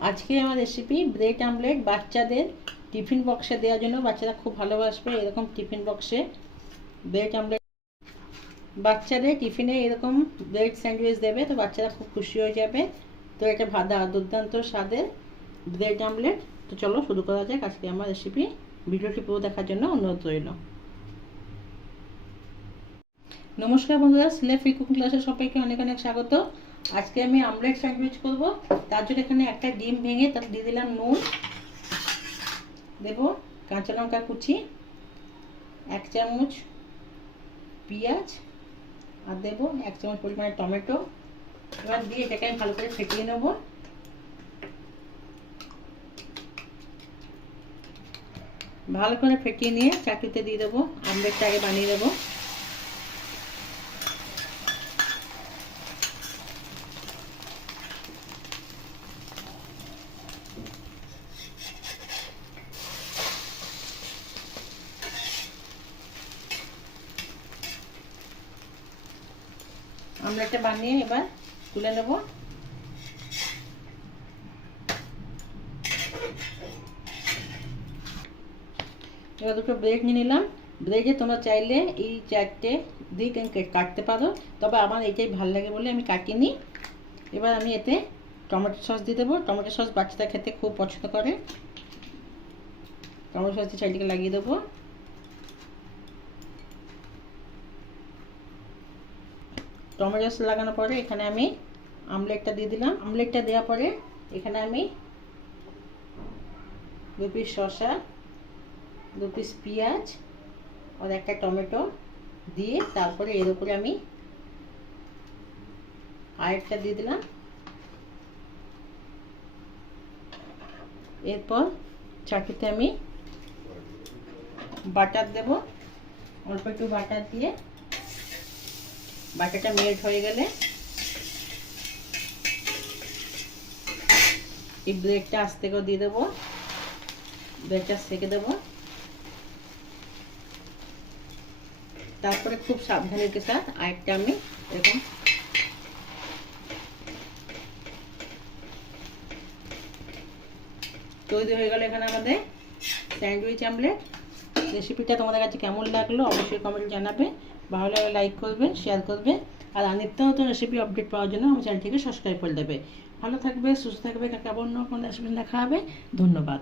আজকে আমার recipe bread omelette বাচ্চাদের টিফিন বক্সে দেওয়ার জন্য বাচ্চারা খুব ভালোবাসবে এরকম টিফিন বক্সে ব্রেড আমলেট বাচ্চাদের টিফিনে এরকম ব্রেড স্যান্ডউইচ দেবে তো বাচ্চারা খুব খুশি হয়ে যাবে। তো এটা ভাদা, দুর্দান্ত স্বাদের ব্রেড আমলেট তো চলো শুরু করা যাক আজকে আমার রেসিপি ভিডিওটি পুরো দেখার জন্য অনুরোধ রইল। নমস্কার বন্ধুরা সিলে ফ্রি কুকিং ক্লাসের সবাইকে অনেক অনেক স্বাগত। আজকে আমি আমলেট স্যান্ডউইচ করব। তার জন্য এখানে একটা ডিম ভেঙে তাতে দিয়ে দিলাম নুন। দেব কাঁচা লঙ্কা কুচি, এক চামচ পেঁয়াজ, আর দেব এক চামচ পরিমাণে টমেটো। এবার দিয়ে এটাকে আমি ভালো করে ফেটিয়ে নেব। ভালো করে ফেটিয়ে নিয়ে চাটুতে দিয়ে দেবো। আমলেটটা আগে বানিয়ে দেবো আমলেটটা বানিয়ে এবার তুলে নেব। এবার দুটো ব্রেড নিয়ে নিলাম। ব্রেডে তোমরা চাইলে এই চারটে দিক কাটতে পারো। তবে আমার এটাই ভালো লাগে বলে আমি কাটিনি। এবার আমি এতে টমেটো সস দিয়ে দেবো। টমেটো সস বাচ্চারা খেতে খুব পছন্দ করে। টমেটো সস দিয়ে চারিদিকে লাগিয়ে দেবো। টমেটো সস লাগানোর পরে এখানে আমি আমলেটটা দিয়ে দিলাম। আমলেটটা দেওয়ার পরে এখানে আমি দু পিস শসা, দু পিস পেঁয়াজ আর একটা টমেটো দিয়ে তারপরে এর উপরে আমি আরেকটা দিয়ে দিলাম। এরপর চাটুতে আমি বাটার দেব। অল্প একটু বাটার দিয়ে বাটারটা মেল্ট হয়ে গেলে এই ব্রেডটা আস্তে করে দিয়ে দেবো। ব্রেডটা সেকে দেবো। তারপরে খুব সাবধানের সাথে আরেকটা আমি এরকম তৈরি হয়ে গেল এখানে আমাদের স্যান্ডউইচ আমলেট। রেসিপিটা তোমাদের কাছে কেমন লাগল অবশ্যই কমেন্ট জানাবে। ভালো লাগলে লাইক করবেন শেয়ার করবেন। আর নিত্য নতুন রেসিপি আপডেট পাওয়ার জন্য আমার চ্যানেলটিকে সাবস্ক্রাইব করে দেবে। ভালো থাকবে, সুস্থ থাকবে, কাকে অন্য কোনো রেসিপি দেখা হবে। ধন্যবাদ।